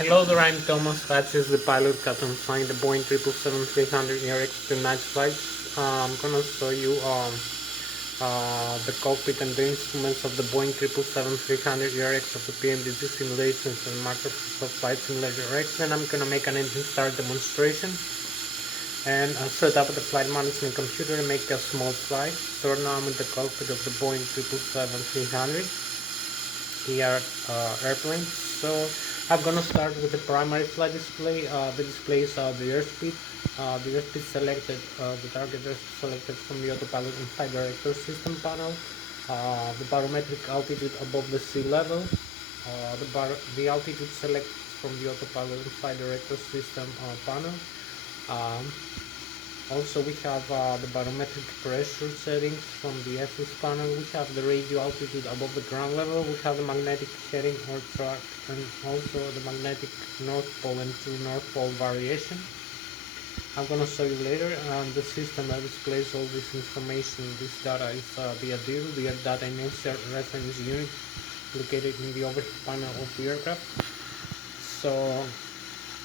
Hello there, I'm Thomas Hatsios, the pilot captain flying the Boeing 777-300 ERX to night flights. I'm gonna show you the cockpit and the instruments of the Boeing 777-300 ERX of the PMDG simulations and Microsoft Flight Simulator X. Then I'm gonna make an engine start demonstration and set up the flight management computer and make a small flight. So now I'm in the cockpit of the Boeing 777-300 airplane. So I'm gonna start with the primary flight display. The displays the airspeed. The airspeed selected, the target airspeed selected from the autopilot and flight director system panel. The barometric altitude above the sea level. The altitude selected from the autopilot and flight director system panel. Um, Also, we have the barometric pressure settings from the SS panel. We have the radio altitude above the ground level. We have the magnetic heading or track, and also the magnetic North Pole and true North Pole variation. I'm gonna show you later. The system that displays all this information, this data is the ADIR, the Data Inertial Reference Unit, located in the overhead panel of the aircraft. So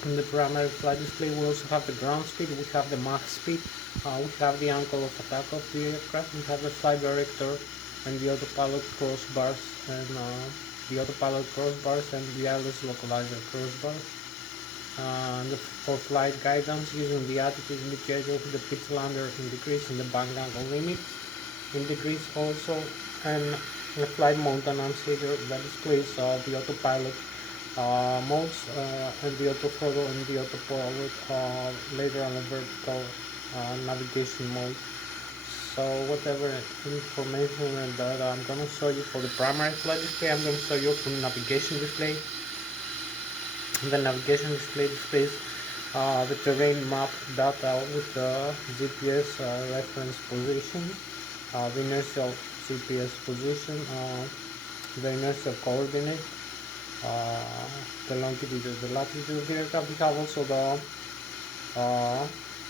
in the primary flight display, we also have the ground speed, we have the Mach speed, we have the angle of attack of the aircraft, we have the flight director and the autopilot crossbars and the wireless localizer crossbars. And for flight guidance, using the attitude indicator, the pitch lander in degrees and the bank angle limit in degrees also, and the flight mode annunciator that displays the autopilot modes and the autothrottle and the autopilot later on the vertical navigation mode. So whatever information and data I'm gonna show you for the primary flight display, I'm gonna show you from the navigation display. The navigation display displays the terrain map data with the GPS reference position, the inertial GPS position, the inertial coordinate, the longitude and the latitude of the aircraft. We have also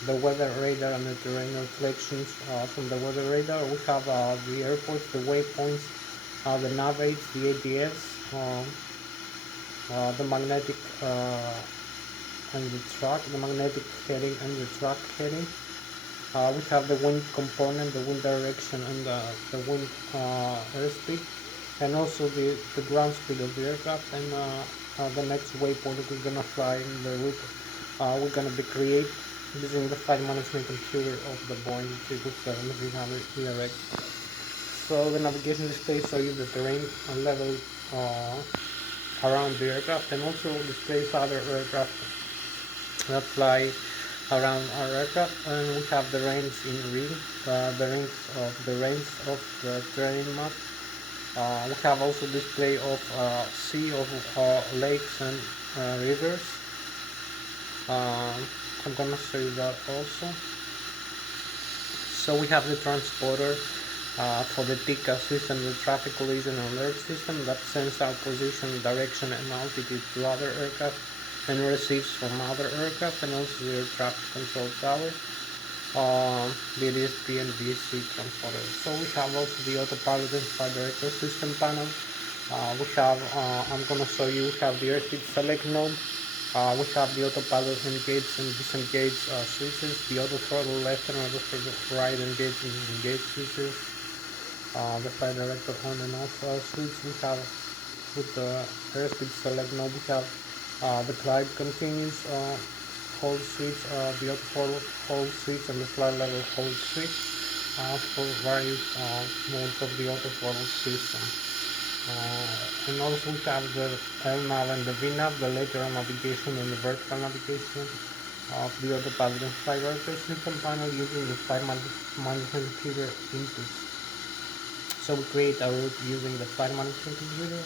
the weather radar and the terrain reflections from the weather radar. We have the airports, the waypoints, the nav aids, the ADS, the magnetic and the track, the magnetic heading and the track heading. We have the wind component, the wind direction, and the wind airspeed, and also the ground speed of the aircraft. And the next waypoint we're gonna fly in the route we're gonna be create using the flight management computer of the Boeing 777-300 ERX. So the navigation display shows you the terrain level around the aircraft, and also displays other aircraft that fly around our aircraft, and we have the range in ring, the range of the terrain map. We have also display of sea, of lakes and rivers. I'm gonna show you that also. So we have the transporter for the TICA system, the traffic collision alert system, that sends out position, direction and altitude to other aircraft and receives from other aircraft, and also the air traffic control tower, the DSP and DSC transporter. So we have also the autopilot and flight director system panel. We have, I'm gonna show you, we have the airspeed select node. We have the autopilot engage and disengage switches, the auto throttle left and auto throttle right engage and disengage switches, the flight director on and off switch. We have with the airspeed select node, we have the glide continuous hold switch, the auto throttle hold switch, and the flight level hold switch for various modes of the auto throttle system. And also we have the LNAV and the VNAV, the lateral navigation and the vertical navigation of the autopilot and flight director system panel using the flight management computer inputs. So we create a route using the flight management computer.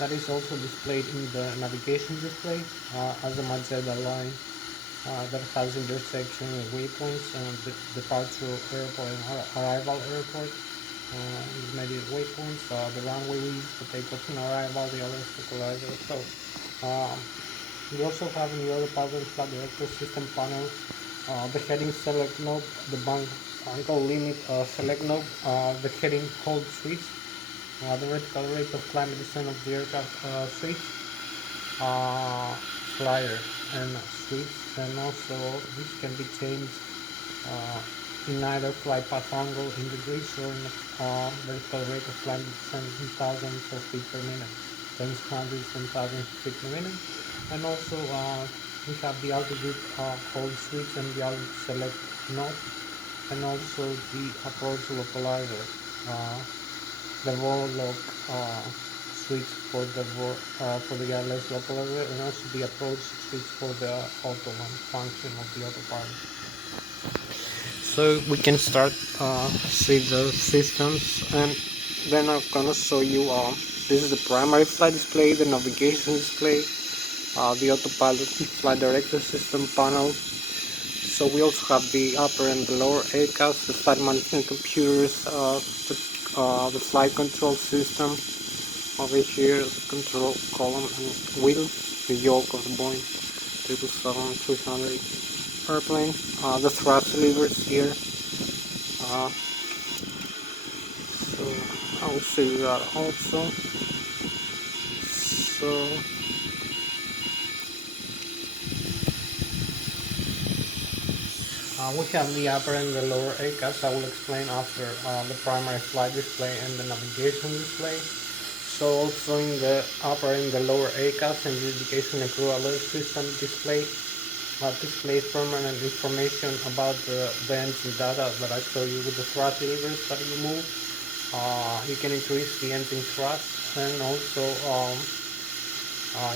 That is also displayed in the navigation display as a magenta line that has intersection waypoints and departure airport and arrival airport. Maybe waypoints, the runway we use for takeoff and arrival, the other localizer. So we also have in the autopilot and flight director system panel the heading select node, the bank angle limit select node, the heading hold switch, the vertical rate of climb and descent of the aircraft switch, flyer and switch, and also this can be changed in either flight path angle in degrees or in vertical rate of flight in thousands of feet per minute, times hundreds and thousands of feet per minute. And also we have the altitude hold switch and the altitude select node, and also the approach localizer, the Ilsloc switch for the wireless localizer, and also the approach switch for the automan function of the autopilot. So we can start see the systems, and then I'm gonna show you this is the primary flight display, the navigation display, the autopilot flight director system panel. So we also have the upper and the lower ACAS, the flight management computers, the flight control system over here, the control column and wheel, the yoke of the Boeing 777-300 airplane, the thrust levers here. So I'll show you that also. So we have the upper and the lower ACAS. I will explain after the primary flight display and the navigation display. So also in the upper and the lower ACAS and the education and crew alert system display displays permanent information about the engine data that I show you with the thrust levers that you move. You can increase the engine thrust, and also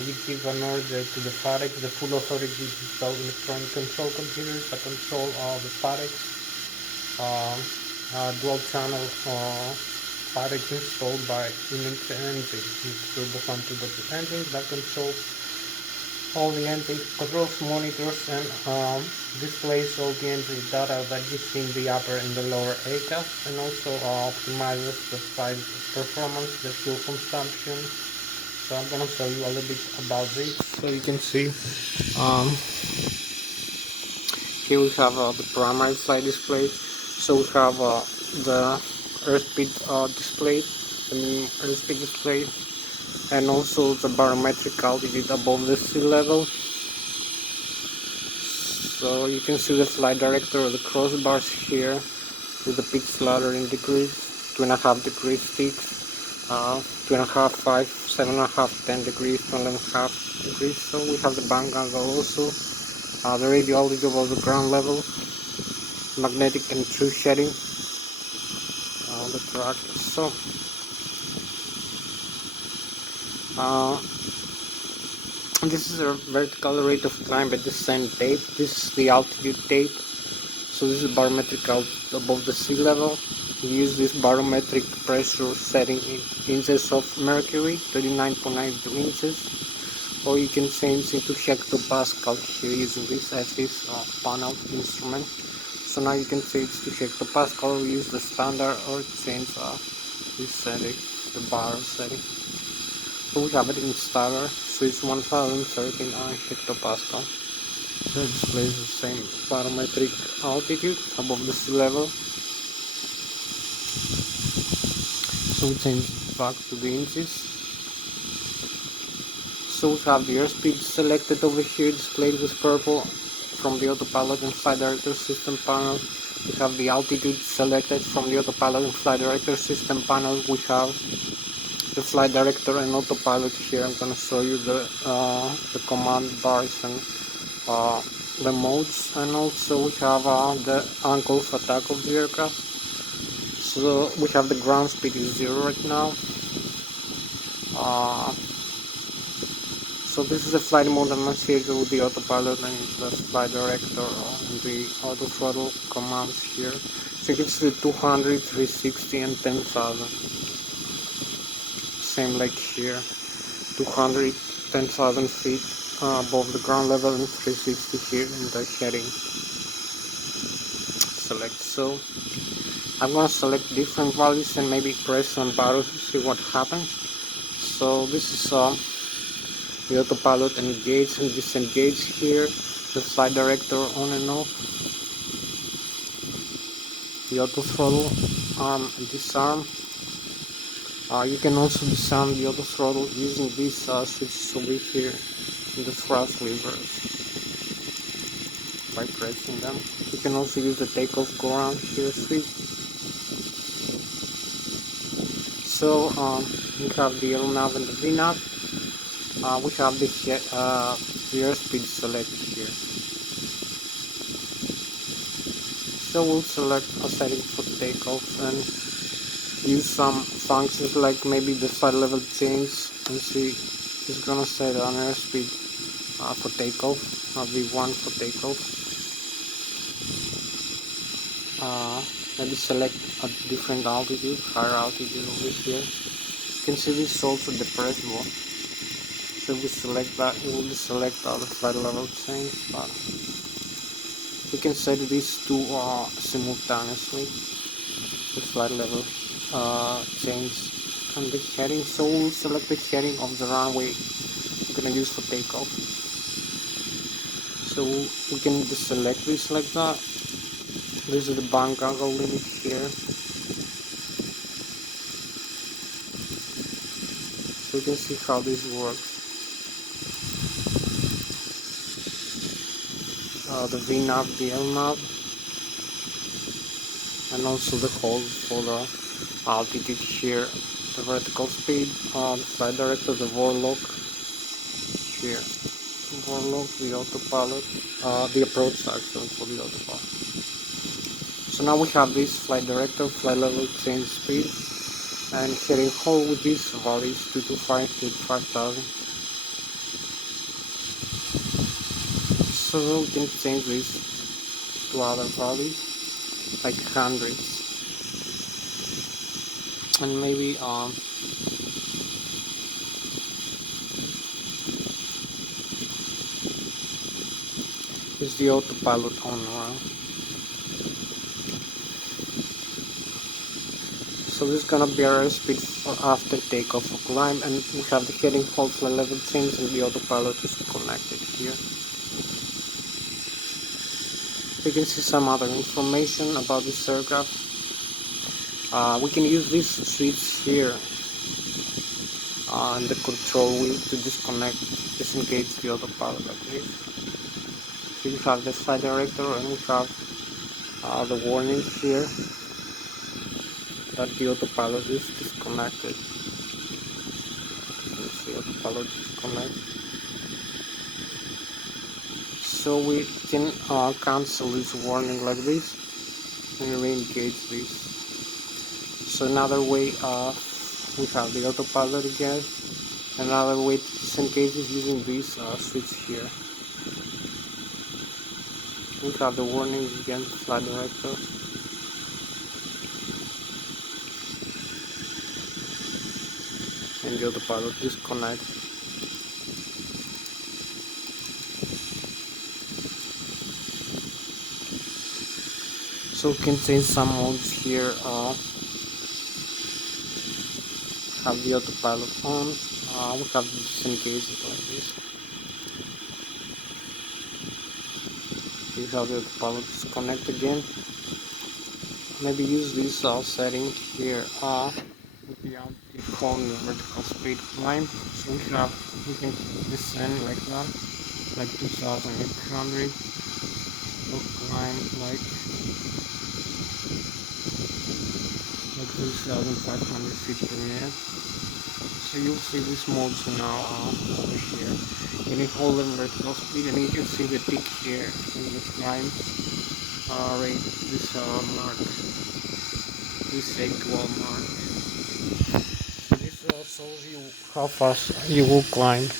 you give an order to the FAREX, the full authority digital electronic control computers that control the FAREX, dual channel FAREX installed by unit engine, turbofan turbo engines that control all the engine controls, monitors, and displays all the engine data that you see in the upper and the lower ACAS, and also optimizes the flight performance, the fuel consumption. So I'm gonna show you a little bit about this. So you can see here we have the primary flight display. So we have the airspeed display, the minimum airspeed display, and also the barometric altitude above the sea level. So you can see the flight director or the crossbars here with the pitch ladder in degrees, 2.5 degrees sticks, 2.5, 5, 7.5, 10 degrees, 12.5 degrees. So we have the bank angle also, the radio altitude above the ground level, magnetic and true shedding, the track. So this is a vertical rate of climb at descent tape. This is the altitude tape. So this is barometric altitude above the sea level. You use this barometric pressure setting in inches of mercury, 39.92 inches, or you can change into hectopascal here using this panel instrument. So now you can change to hectopascal, or use the standard, or change this setting, the bar setting. So we have it in standard, so it's 1013 hectopascal. So it displays the same barometric altitude above the sea level. So we change back to the inches. So we have the airspeed selected over here, displayed with purple from the autopilot and flight director system panel. We have the altitude selected from the autopilot and flight director system panel. We have the flight director and autopilot here. I'm going to show you the command bars and the modes, and also we have the angle of attack of the aircraft. So we have the ground speed is 0 right now. So this is the flight mode associated with the autopilot and the flight director and the auto throttle commands here. So it gives you 200, 360 and 10,000. Same like here, 200, 10,000 feet above the ground level, and 360 here in the heading. Select. So I'm going to select different values and maybe press some buttons to see what happens. So this is the autopilot engage and disengage here, the flight director on and off, the auto throttle arm and disarm. You can also disarm the auto throttle using these switches over here. the thrust levers by pressing them. You can also use the takeoff go around here switch. So we have the LNAV and the VNAV. We have the airspeed selected here. So we'll select a setting for takeoff and use some functions like maybe the flight level change, and see it's gonna set an airspeed for takeoff, V1 for takeoff. Maybe select a different altitude, higher altitude over here. You can see this is also depressible. So we select that, it will select the flight level change, but we can set these two simultaneously, the flight level change and the heading. So we'll select the heading of the runway we're gonna use for takeoff. So we can just select this like that. This is the bank angle limit here. So you can see how this works. The VNAV, the LNAV, and also the hold for the altitude here, the vertical speed, the flight director, the Vorlog here, Vorlog, the autopilot, the approach actually for the autopilot. So now we have this flight director, flight level, change speed, and heading hold with these values 225 to 5000. So we can change this to other values like hundreds, and maybe is the autopilot on now. So this is gonna be our airspeed for after takeoff or climb, and we have the heading hold, flight level change, and the autopilot is connected here. You can see some other information about this aircraft. We can use this switch here in the control wheel to disengage the autopilot like this. So we have the flight director, and we have the warning here that the autopilot is disconnected. You can see autopilot disconnected. So we can cancel this warning like this and re-engage this. So another way, we have the autopilot again. Another way to disengage is using this switch here. We have the warning again, flight director. And the autopilot disconnect. So we can change some modes here. Have the autopilot on. We have to disengage it like this. We have the autopilot disconnect again. Maybe use this setting here with the altitude hold and the vertical speed climb. So we can descend like that, like 2800, or climb like 2500 feet per minute. So you'll see these modes now over here. You can hold in vertical speed, and you can see the tick here in the climb rate, this mark, this actual mark. So this shows you how fast you will climb.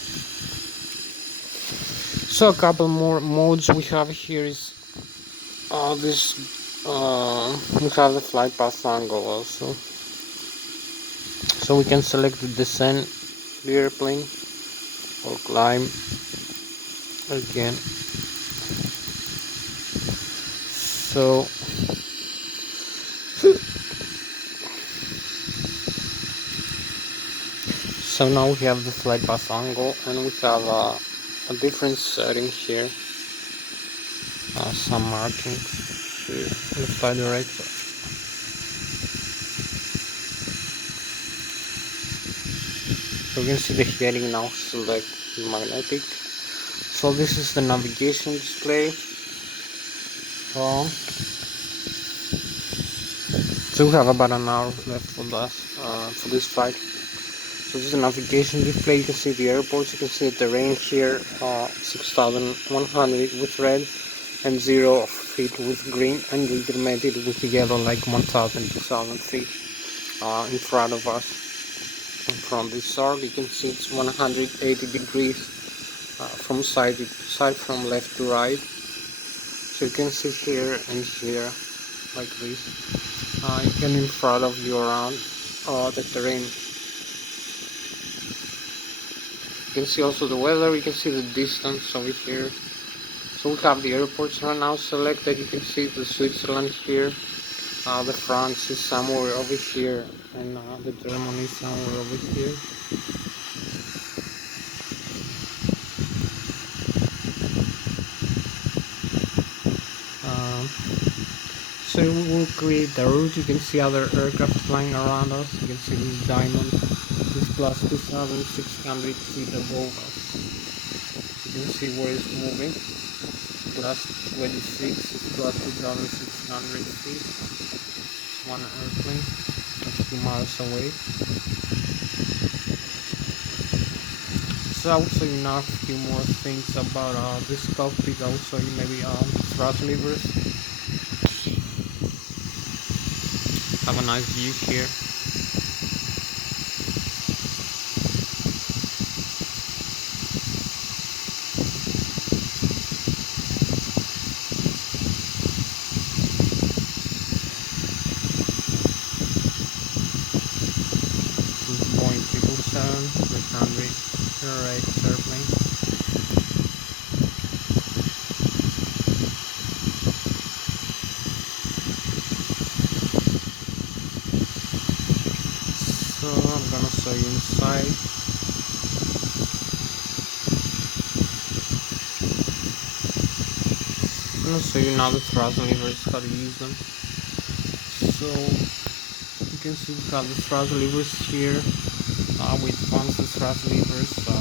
So a couple more modes we have here is we have the flight path angle also. So we can select the descent the airplane or climb again. So now we have the flight path angle, and we have a different setting here, some markings here in the flight director. So you can see the heading now, select magnetic, So this is the navigation display. So we have about an hour left for this flight. So this is a navigation display. You can see the airports. You can see the terrain here, 6,100 with red and 0 feet with green, and the intermediate with yellow, like 1,000, 2,000 feet in front of us. And from this arc, you can see it's 180 degrees from side to side, from left to right. So you can see here and here, like this. You can in front of you around the terrain. You can see also the weather. You can see the distance over here. So we have the airports right now selected. You can see the Switzerland here. The France is somewhere over here, and the Germany is somewhere over here. So we will create the route. You can see other aircraft flying around us. You can see this diamond is plus 2,600 feet above us. You can see where it's moving. Plus 26 is plus 2,600 feet. One airplane that's 2 miles away. So I will show you now a few more things about this cockpit. I will show you maybe thrust levers. Have a nice view here. This is Boeing 777, the country airplane. So I'm gonna show you inside. I'm gonna show you now the thrust levers, how to use them. So you can see we have the thrust levers here. We advance the thrust levers to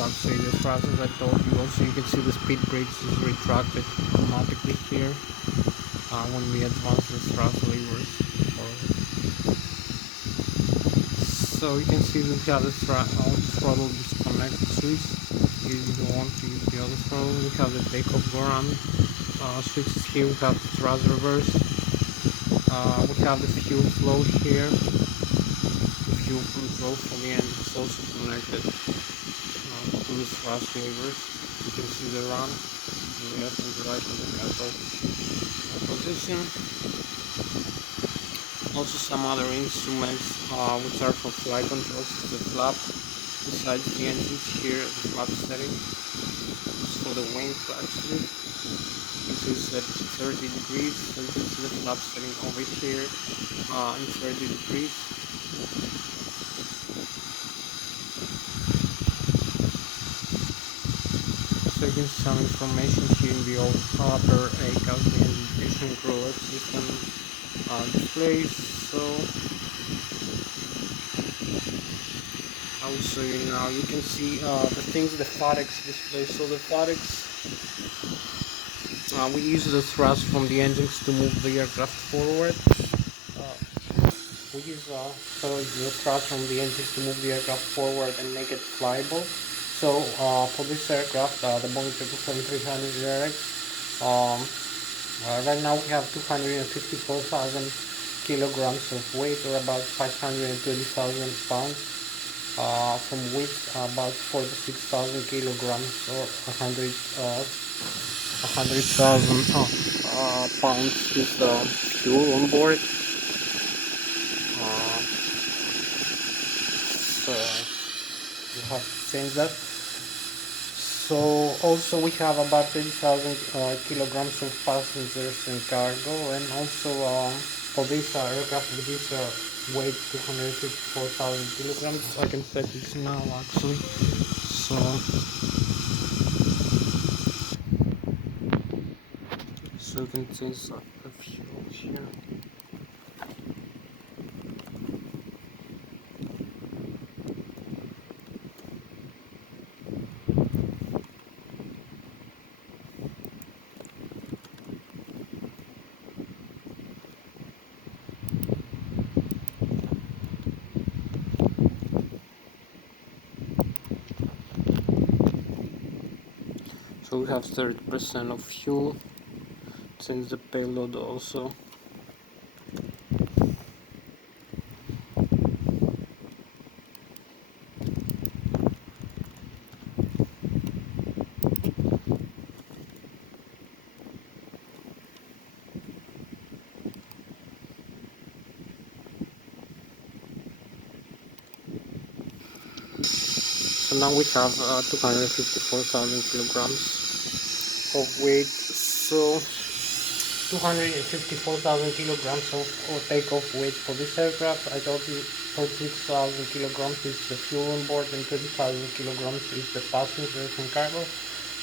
actually the thrust, as I told you. Also you can see the speed brakes is retracted automatically here when we advance the thrust levers forward. So you can see we have the throttle disconnect switch. You don't want to use the other throttle. We have the takeoff ground switches here. We have the thrust reverse. We have the fuel flow here. The fuel flow from the end is also connected to the thrust levers. You can see the run, the left and the right of the cutoff position. Also some other instruments which are for flight controls. The flap besides the engines here, the flap setting. It's for the wings actually. This is at 30 degrees, so you can see the flap setting over here in 30 degrees. So you can see some information here in the old upper ACAS, the engine controller system displays. So I will show you now. You can see the things the FODX display. So the FODX, we use the thrust from the engines to move the aircraft forward. We use the thrust from the engines to move the aircraft forward and make it flyable. So for this aircraft, the Boeing 777-300 right now we have 254,000 kilograms of weight, or about 520,000 pounds. From width about 46,000 kilograms, or 100,000 pounds with fuel on board. So you have to change that. So also we have about 30,000 kilograms of passengers and cargo, and also for this aircraft with this weight 254,000 kilograms. I can set this now actually. So you can change the fuel here. so we have 30% of fuel, since the payload also. So now we have 254,000 kilograms of weight. So 254,000 kilograms of takeoff weight for this aircraft. I told you 46,000 kilograms is the fuel on board and 30,000 kilograms is the passengers and cargo.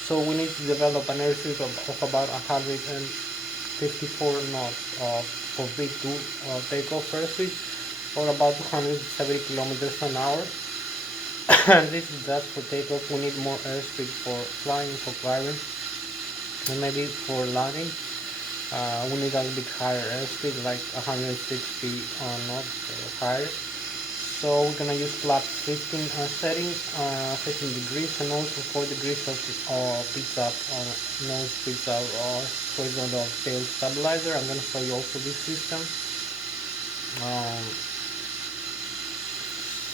So we need to develop an airspeed of about 154 knots for V2 takeoff airspeed, or about 270 kilometers an hour. And this is just for takeoff. We need more airspeed for flying, for climbing, and maybe for landing. We need a little bit higher airspeed, like 160 knots higher. So we're gonna use flat 15 setting, 15 degrees, and also 4 degrees of pitch up, nose pitch up, horizontal tail stabilizer. I'm gonna show you also this system.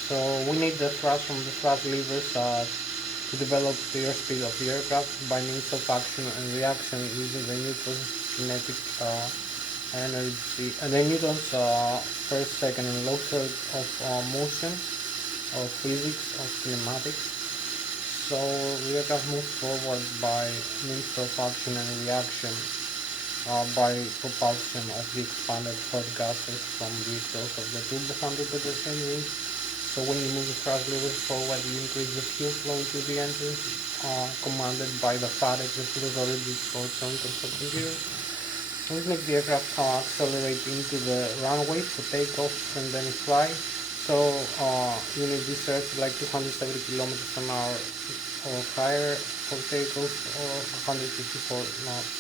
So we need the thrust from the thrust levers to develop the airspeed of the aircraft by means of action and reaction using the Newton's kinetic energy, the Newton's first, second, and law of motion, of physics, of kinematics. So the aircraft moves forward by means of action and reaction by propulsion of the expanded hot gases from the exhaust of the turbofan engine. So when you move the thrust levers forward, you increase the fuel flow to the engine, commanded by the FAREC, the fuel authority short-term control gear. This makes the aircraft accelerate into the runway for takeoff and then fly. So you need this airspeed like 270 kilometers an hour or higher for takeoff, or 154 knots.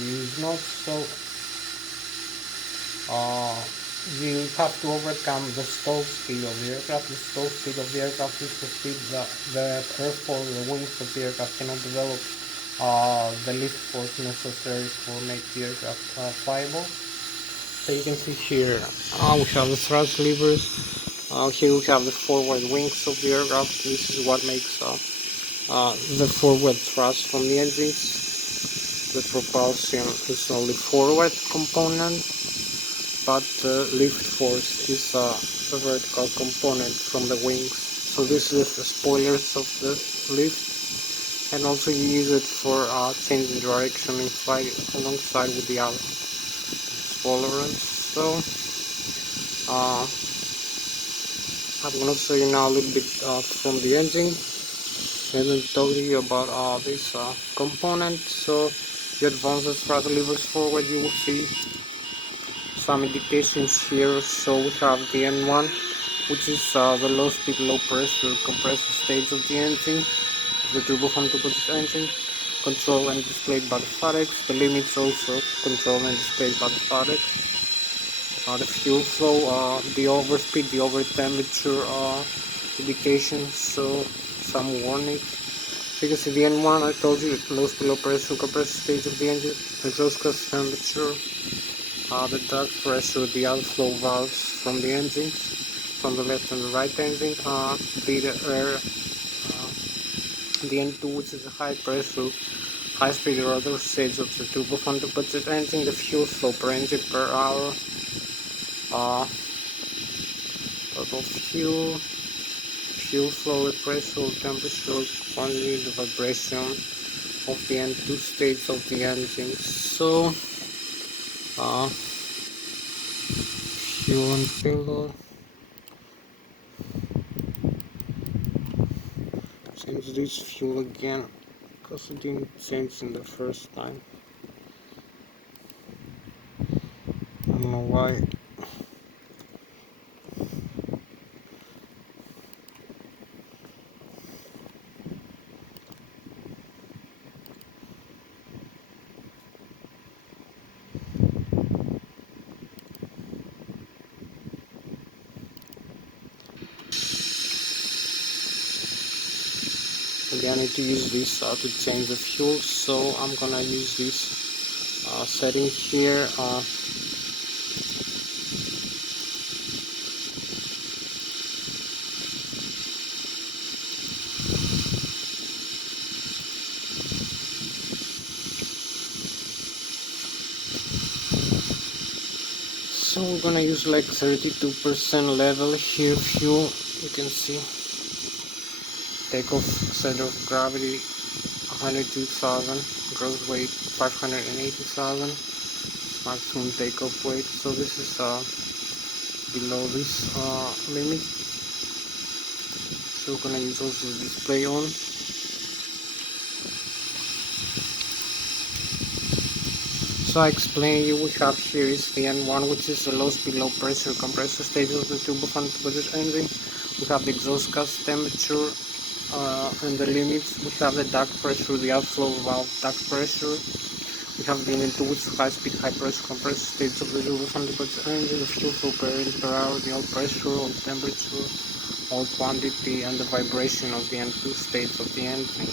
You use knots, so you have to overcome the stall speed of the aircraft. The stall speed of the aircraft is the speed that the airfoil, the wings of the aircraft cannot develop the lift force necessary for make the aircraft flyable. So you can see here we have the thrust levers. Here we have the forward wings of the aircraft. This is what makes the forward thrust from the engines. The propulsion is only forward component, but the lift force is a vertical component from the wings. So this is the spoilers of the lift, and also you use it for changing direction in flight alongside with the other spoilers. So I'm gonna show you now a little bit from the engine, and then talk to you about this component. So you advance the thrust levers forward, you will see some indications here. So we have the N1, which is the low speed, low pressure compressor stage of the engine, the turbofan engine, controlled and displayed by the FAREC. The limits also controlled and displayed by the FAREC. The fuel flow, the overspeed, the over temperature indications, so some warnings. So you can see the N1, I told you, low speed, low pressure compressor stage of the engine, exhaust gas temperature, the dark pressure, the outflow valves from the engines, from the left and the right engine, the air, the N2, which is a high pressure, high speed rotor stage of the turbofan engine, the fuel flow per engine per hour, total fuel flow, pressure, temperature, quantity, the vibration of the N2 stage of the engine. So fuel and payload. Change this fuel again because it didn't change in the first time. I don't know why. probably I need to use this to change the fuel, so I'm gonna use this setting here. So we're gonna use like 32% level here fuel. You can see takeoff center of gravity 102,000, gross weight 580,000, maximum takeoff weight. So this is below this limit. So we're gonna use also the display on. So I explain you, we have here is the N1, which is the lowest below pressure compressor stage of the turbofan turbojet engine. We have the exhaust gas temperature and the limits. We have the duct pressure, the outflow valve duct pressure. We have the N2, which is high speed, high pressure compressor stage of the turbofan turbojet engine, the fuel flow per inch per hour, the oil pressure, oil temperature, oil quantity, and the vibration of the N2 stage of the engine.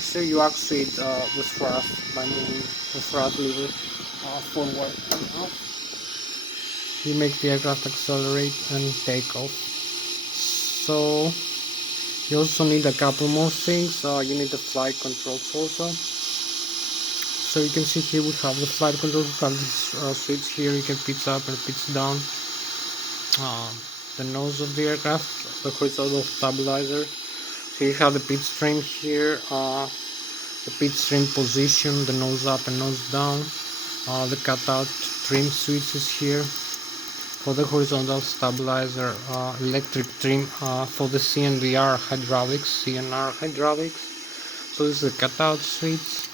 So you actuate the thrust by moving the thrust lever forward and up. You make the aircraft accelerate and take off. So you also need a couple more things. You need the flight controls also. So you can see here we have the flight controls. We have this switch here. You can pitch up and pitch down the nose of the aircraft, the horizontal stabilizer. So you have the pitch stream here. The pitch stream position, the nose up and nose down, the cutout trim switches here for the horizontal stabilizer, electric trim for the CNR hydraulics. So this is the cutout switch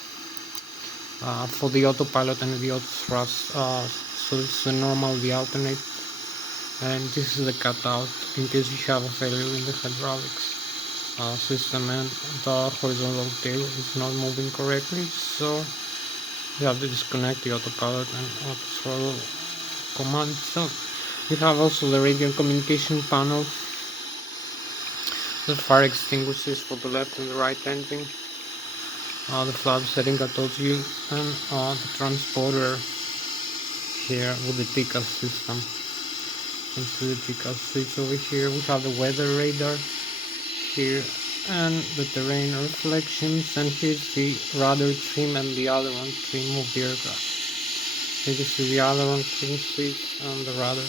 for the autopilot and the auto thrust. So this is the normal, the alternate, and this is the cutout in case you have a failure in the hydraulics system and the horizontal tail is not moving correctly, so you have to disconnect the autopilot and auto throttle command. So you have also the radio communication panel, the fire extinguishers for the left and the right engine, the flap setting I told you, and the transporter here with the TCAS system. You can see the TCAS switch over here. We have the weather radar here and the terrain reflections, and here's the rudder trim and the aileron trim of the aircraft. You can see the aileron trim switch and the rudder.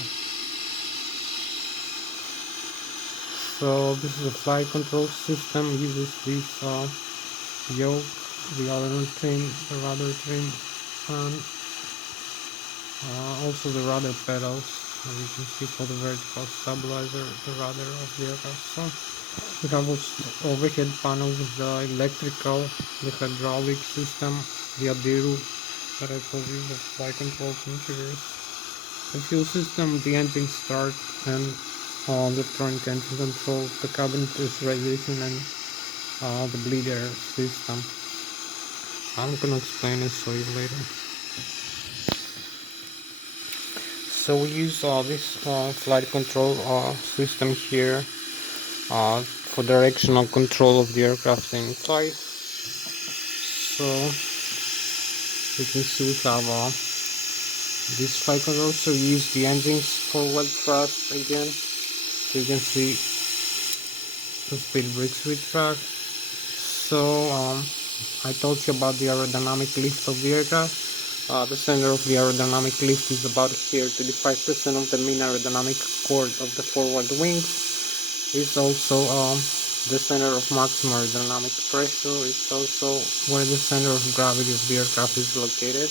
So this is a flight control system. Uses this yoke, the aileron trim, the rudder trim, and also the rudder pedals, as you can see, for the vertical stabilizer, the rudder of the aircraft. So we have also overhead panel with the electrical, the hydraulic system, the Adiru that I told you, the flight control interiors, the fuel system, the engine start, and electronic engine control, the cabin pressurization, and the bleed air system. I'm gonna explain it so you later. So we use this flight control system here for directional control of the aircraft in flight. So you can see we have this flight control. So we use the engines forward thrust again. So you can see the speed brakes with track. So I told you about the aerodynamic lift of the aircraft. The center of the aerodynamic lift is about here, 35% of the mean aerodynamic chord of the forward wings. It's also the center of maximum aerodynamic pressure. It's also where the center of gravity of the aircraft is located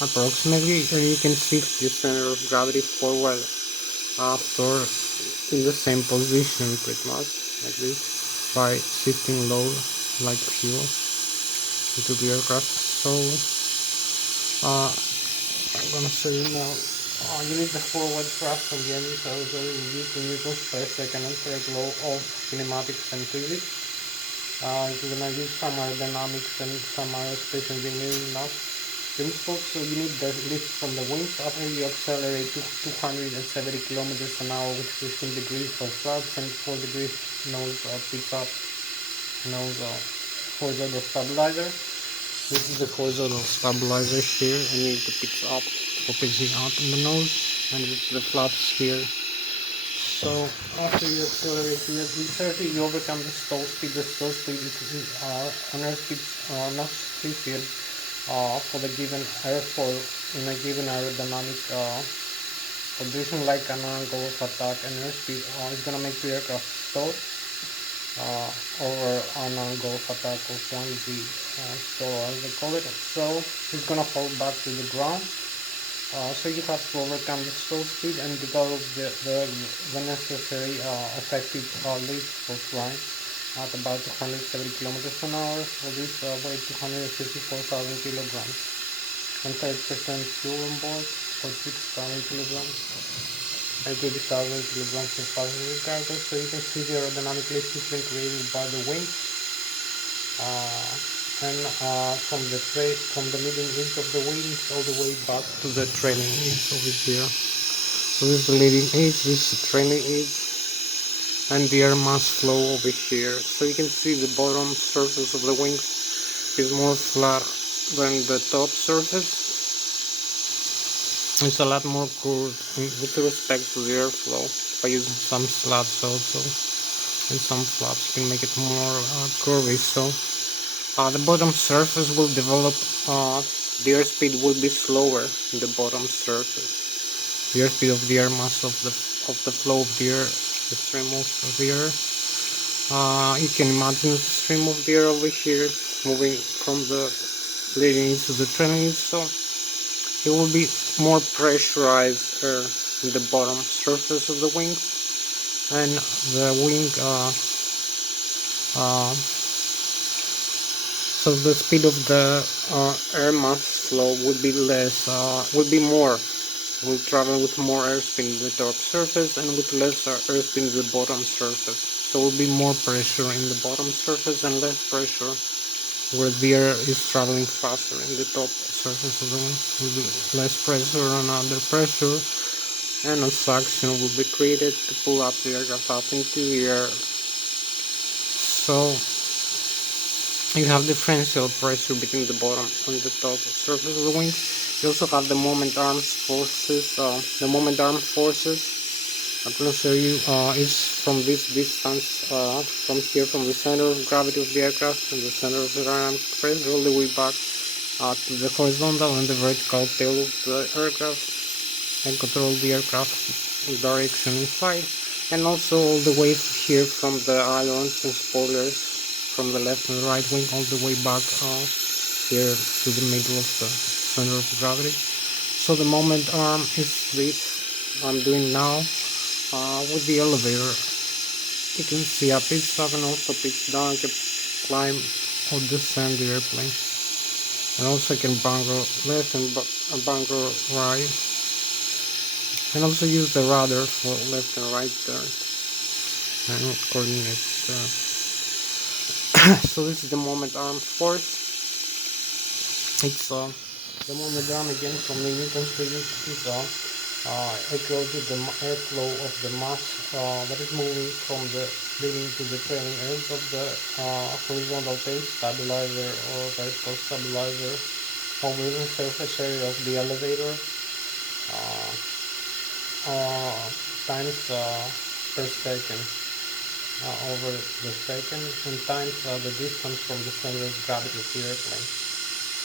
approximately, and you can shift the center of gravity forward after in the same position pretty much like this by shifting load like fuel into the aircraft. So I'm gonna show you now. You need the forward thrust from the engine, so it's already used in newtons per second and third law of kinematics and physics. You're gonna use some aerodynamics and some aerospace engineering now principles. So you need the lift from the wings after you accelerate to 270 kilometers an hour with 15 degrees of flaps and 4 degrees nose pitch up. now the horizontal stabilizer. This is the horizontal stabilizer here, and it picks up for pitching up in the nose, and this is the flaps here. So after you accelerate to V30, you overcome the stall speed. The stall speed is an airspeed not fulfilled for the given airfoil in a given aerodynamic condition, like an angle of attack. And airspeed is going to make the aircraft stall over an angle of attack of 1G stall, as they call it. So it's going to fall back to the ground. So you have to overcome the stall speed and develop the necessary effective lift for flying at about 270 kilometers an hour. For this weight 254,000 kilograms and 30% fuel on board for 6,000 kilograms and 20,000 kilograms of passenger cargo. So you can see the aerodynamic lift is being created by the wings. And from the leading edge of the wings all the way back to the trailing edge over here. So this is the leading edge, this is the trailing edge, and the air mass flow over here. So you can see the bottom surface of the wings is more flat than the top surface. It's a lot more curved with respect to the airflow. By using some slats also, and some flaps can make it more curvy. So the bottom surface will develop, the airspeed will be slower in the bottom surface. The airspeed of the air mass of the flow of the air, the stream of the air. You can imagine the stream of the air over here moving from the leading to the trailing, so it will be more pressurized air in the bottom surface of the wings, and the wing so the speed of the air mass flow would be less, will travel with more airspeed in the top surface and with less airspeed in the bottom surface. So will be more pressure in the bottom surface and less pressure where the air is traveling faster in the top surface of the wing. Will be less pressure and under pressure, and a suction will be created to pull up the aircraft up into the air. So you have differential pressure between the bottom and the top surface of the wing. You also have the moment arm forces. The moment arm forces, I'm going to show you, is from this distance, from here, from the center of gravity of the aircraft and the center of the dynamic pressure all the way back to the horizontal and the vertical tail of the aircraft, and control the aircraft direction inside, and also all the way here from the ailerons and spoilers, from the left and the right wing all the way back here to the middle of the center of gravity. So the moment arm is this I'm doing now with the elevator. You can see a pitch up and also pitch down. I can climb or descend the airplane, and also I can bunker left and bunker right, and also use the rudder for left and right turn and coordinate so this is the moment arm force. It's the moment arm again from the Newton's law is equal to the airflow of the mass that is moving from the leading to the trailing edge of the horizontal tail stabilizer or vertical stabilizer over the surface area of the elevator times per second. Over the second, and times the distance from the center of gravity of the airplane.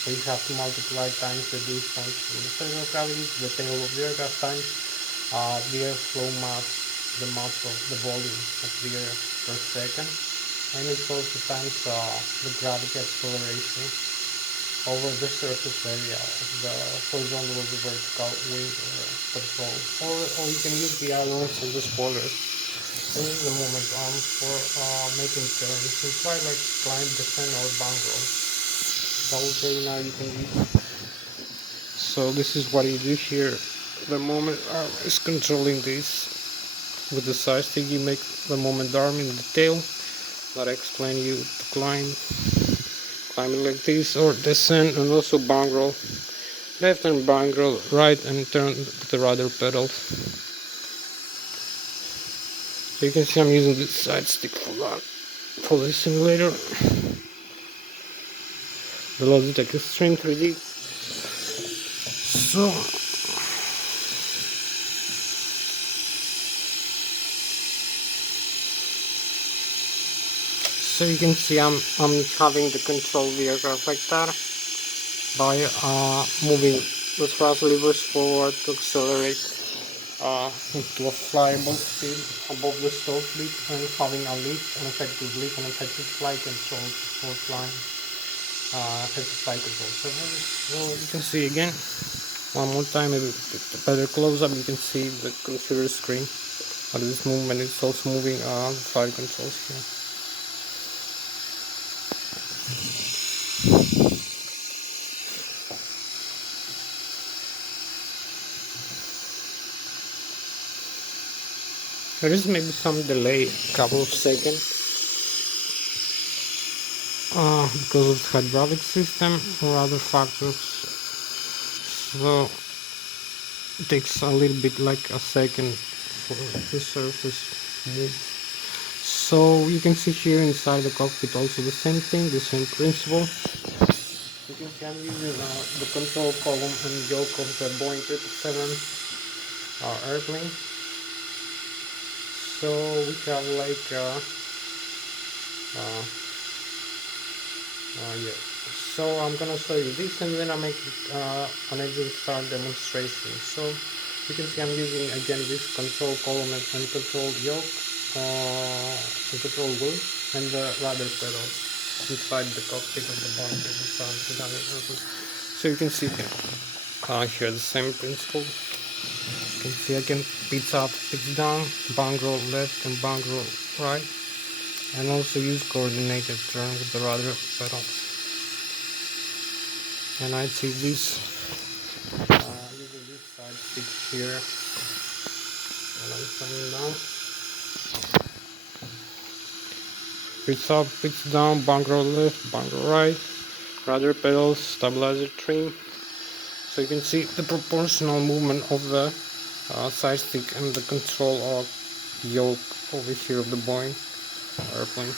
So you have to multiply times the distance from the center of gravity to the tail of the aircraft times the airflow mass, the mass of the volume of the air per second, and it's also times the gravity acceleration over the surface area of the horizontal or the vertical wing control. Or you can use the ailerons and the spoilers. This is the moment arm for making turns in flight, like climb, descend, or bunker. So I will tell you now you can use. So this is what you do here. The moment arm is controlling this. With the side stick you make the moment arm in the tail that I explain you to climbing like this, or descend, and also bunker left and bunker right, and turn the rudder pedals. So you can see I'm using this side stick for that. for the simulator, the Logitech Extreme 3D. So you can see I'm having the control the aircraft like that by moving the thrust levers forward to accelerate into a flyable speed above the stall speed, and having an effective flight control for flying effective flight control. So you can see again one more time, maybe with a better close up, you can see the computer screen. But this movement is also moving the flight controls here. There is maybe some delay, a couple of seconds, because of the hydraulic system or other factors. So it takes a little bit, like a second, for the surface move. So you can see here inside the cockpit also the same thing, the same principle. You can see I'm using the control column and yoke of the Boeing 777 airplane. So we have like yeah. So I'm gonna show you this, and then I make an engine start demonstration. So you can see I'm using again this control column and control yoke, and control wheel, and the rudder pedal inside the cockpit of the Boeing 777. So you can see here the same principle. You can see I can pitch up, pitch down, bank roll left and bank roll right, and also use coordinated turn with the rudder pedal. And I see this using this side stick here, and I'm turning down. Pitch up, pitch down, bank roll left, bank roll right, rudder pedals, stabilizer trim. So you can see the proportional movement of the side stick and the control or yoke over here of the Boeing airplane.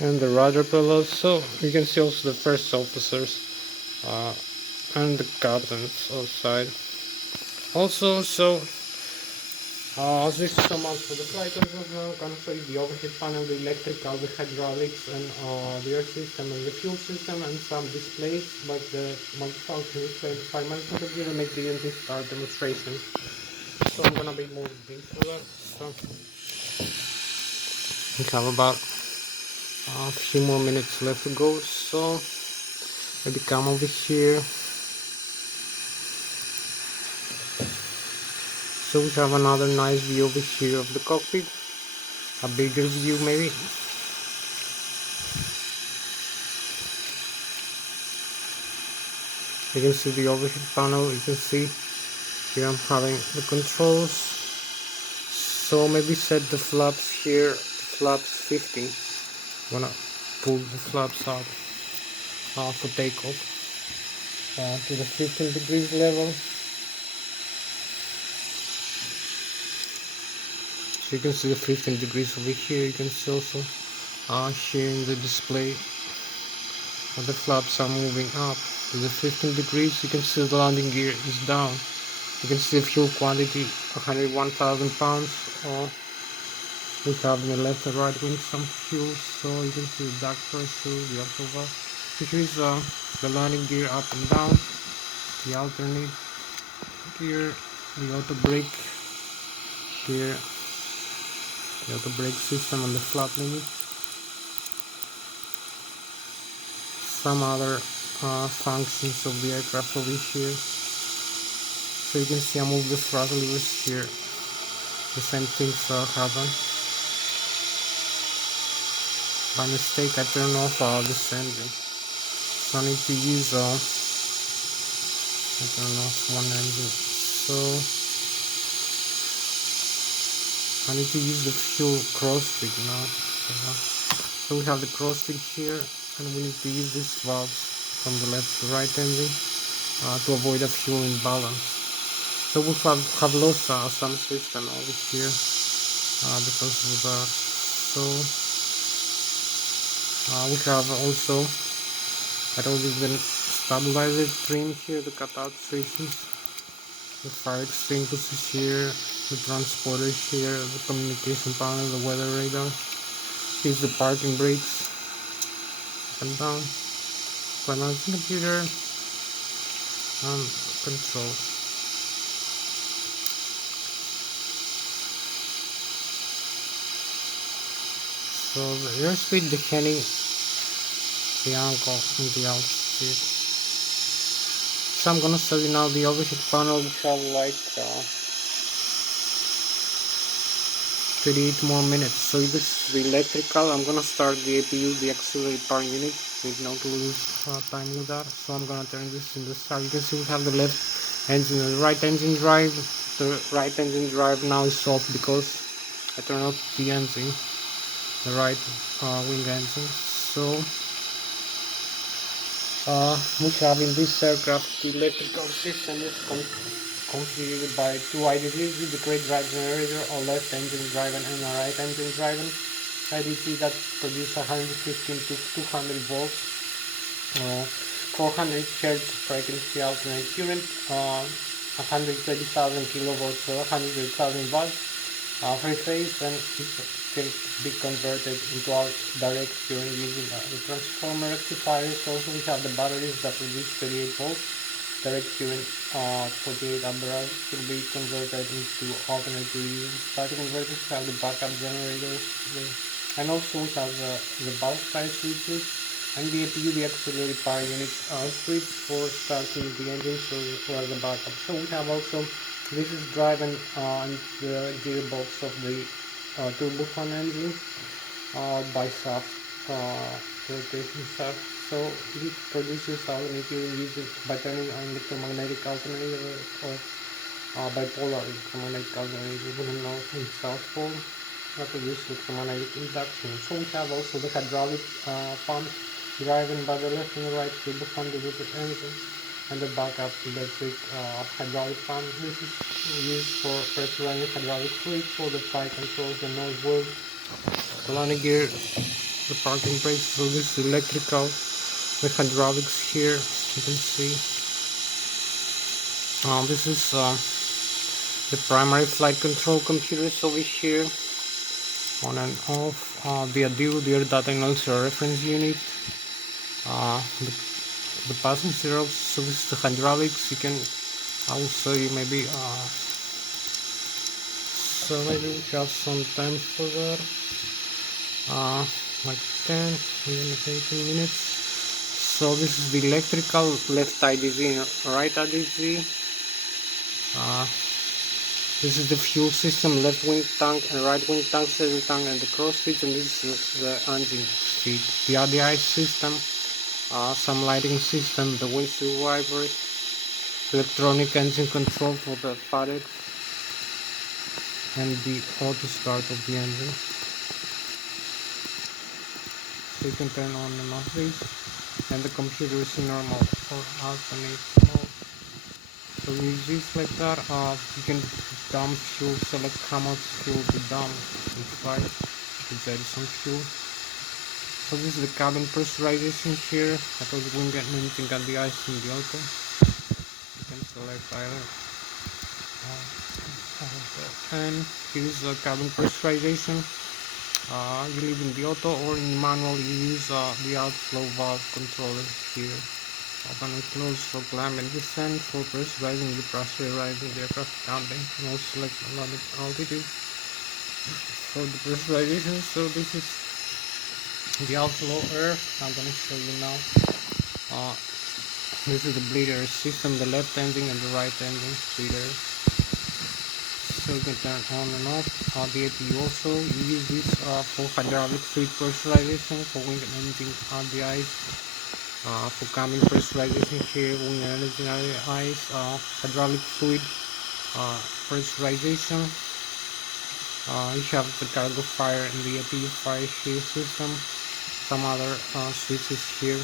And the rudder pedals. So you can see also the first officers and the captains outside. Also, so this is so much for the flight controls. Now I'm gonna show you the overhead panel, the electrical, the hydraulics, and the air system and the fuel system, and some displays like the multifunction display, the flight management computer, make the engine start demonstration. So I'm gonna be moving this for that. So we have about a few more minutes left to go. So maybe come over here. So we have another nice view over here of the cockpit, a bigger view maybe. You can see the overhead panel, you can see here I'm having the controls. So maybe set the flaps here, flaps 50. I'm gonna pull the flaps out for takeoff to the 15 degrees level. So you can see the 15 degrees over here. You can see also here in the display the flaps are moving up to the 15 degrees. You can see the landing gear is down. You can see the fuel quantity 101,000 pounds. We have in the left and right wing some fuel, so you can see the dark pressure, the auto valve. Here is the landing gear up and down, the alternate gear, the auto brake here, the auto brake system on the flap limit. Some other functions of the aircraft over here. So you can see I move the throttle levers here. The same things happen. By mistake I turn off this engine. So I need to use I turn off one engine. So I need to use the fuel crossfit now. So we have the crossfit here. and we need to use these valves from the left to right engine to avoid a fuel imbalance. So we have lost some system over here because of that. So we have also, I told you, the stabilizer trim here, the cutout switches, the fire extinguishers here, the transporter here, the communication panel, the weather radar. Here's the parking brakes, up and down, balancing computer, and controls. So the airspeed, the heading, the angle, and the altitude. So I'm gonna show you now the overhead panel, which have like 38 more minutes. So this is the electrical. I'm gonna start the APU, the auxiliary power unit. Need not to lose time with that. So I'm gonna turn this in the start. You can see we have the left engine and the right engine drive. The right engine drive now is off because I turned off the engine, the right wing engine. So we have in this aircraft the electrical system is configured by two IDCs, the great drive generator or left engine driven and a right engine driven IDC that produce 115 to 200 volts, 400 Hz frequency alternate current, 130,000 kilovolts or 130,000 watts free phase, and it can be converted into our direct current using the transformer rectifiers. Also we have the batteries that produce 38 volts direct current, 48 amperes will be converted into alternate using static converters. We have the backup generators, and also we have the bulk fire switches and the APU, the auxiliary power unit switch for starting the engine, so for the backup. So we have also, this is driven and the gearbox of the turbofan engine by shaft, rotation shaft. So it produces alternating using by turning on electromagnetic alternator or bipolar electromagnetic alternator with a north and south pole that produces electromagnetic induction. So we have also the hydraulic pump driven by the left and the right turbofan diluted engine, and the backup electric hydraulic pump. This is used for pressurizing hydraulic fluid for the fire controls, the nose wheel, the landing gear, the parking brakes. So this is electrical, the hydraulics here, you can see. This is the primary flight control computers over here, on and off, the ADU, the air data and also reference unit, the passenger. So this is the hydraulics. You can, I will show you maybe, so maybe we have some time for that, like 10, even 18 minutes. So this is the electrical, left IDZ and right IDZ. This is the fuel system, left wing tank and right wing tank, center tank and the cross feeds, and this is the engine feed. The RDI system, some lighting system, the windshield wipers, electronic engine control for the FADEC, and the auto start of the engine. So you can turn on and off this, and the computer is in normal or alternate mode. So we use this like that. You can dump fuel, select how much fuel to dump inside, because there is some fuel. So this is the cabin pressurization here. I told you we won't get anything at the ice in the auto. You can select either. And here is the cabin pressurization. You leave in the auto, or in the manual you use the outflow valve controller here. Open and close for climb and descent, for pressurizing the pressurizing the aircraft camping, and also select altitude for the pressurization. So this is the outflow air. I'm going to show you now. This is the bleeder system, the left engine and the right engine bleeder. So you can turn on and off. The APU also, you use this for hydraulic fluid pressurization, for wing and engine on the ice. For cabin pressurization here, wing and engine ice, hydraulic fluid pressurization. You have the cargo fire and the APU fire here system. some other switches here,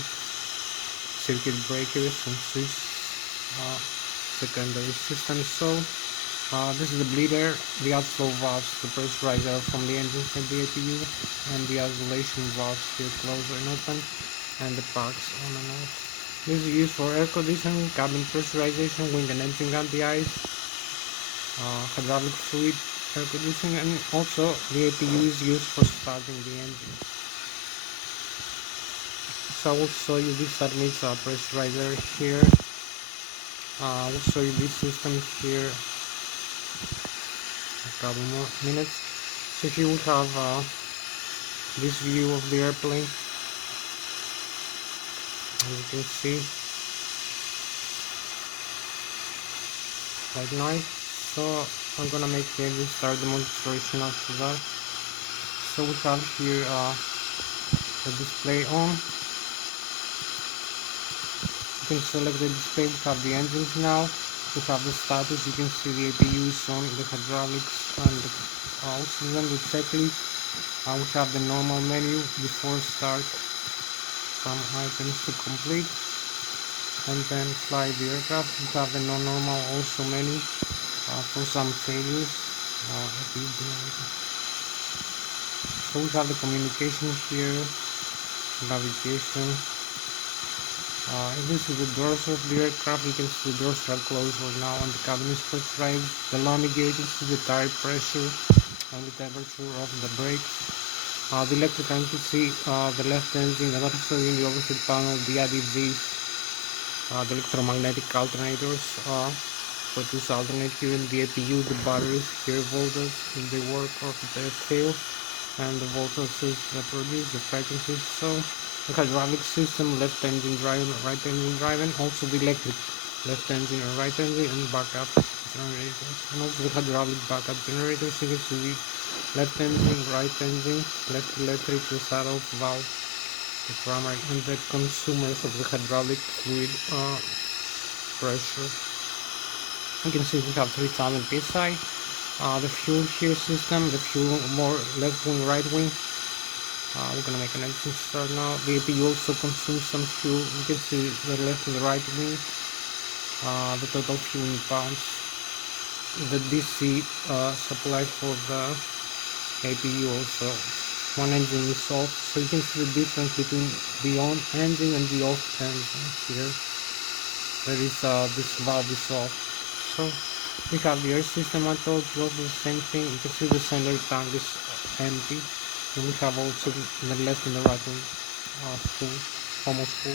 circuit breakers and switch secondary system. So this is the bleeder, the outflow valves, the pressurizer from the engine and the APU, and the isolation valves here close and open, and the packs on and off. This is used for air conditioning, cabin pressurization, wing and engine anti-ice, hydraulic fluid, air conditioning, and also the APU is used for starting the engine. So I will show you this submits pressurizer here. I will show you this system here a couple more minutes. So here we have this view of the airplane, as you can see, quite nice. So I'm gonna make the engine start demonstration after that. So we have here the display on. You can select the display. We have the engines now. We have the status. You can see the APU is on, the hydraulics, and the oxygen, the checklist. We have the normal menu before start, some items to complete, and then fly the aircraft. We have the non-normal also menu for some failures. So we have the communication here, navigation. This is the doors of the aircraft. You can see the doors are closed right now, and the cabin is pressurized. The landing gauge is the tire pressure and the temperature of the brakes. The electrical, you can see the left engine, and also in the overhead panel the ADVs, the electromagnetic alternators. Produce alternate here in the APU, the batteries here, voltage in the work or the fail, and the voltages that produce the frequencies. So the hydraulic system, left engine driving, right engine driving, also the electric left engine and right engine, and backup generators, and also the hydraulic backup generators. You can see the left engine, right engine, left electric, the saddle valve, the primary, and the consumers of the hydraulic fluid pressure. You can see we have 3000 psi. The fuel here system, the fuel more left wing, right wing. We're gonna make an engine start now. The APU also consumes some fuel. You can see the left and the right wing. The total fuel in pounds. The DC supply for the APU also. One engine is off, so you can see the difference between the on engine and the off engine here. There is this valve is off. So we have the air system. I told you also the same thing. You can see the center tank is empty, and we have also the left and the right wing full, almost full.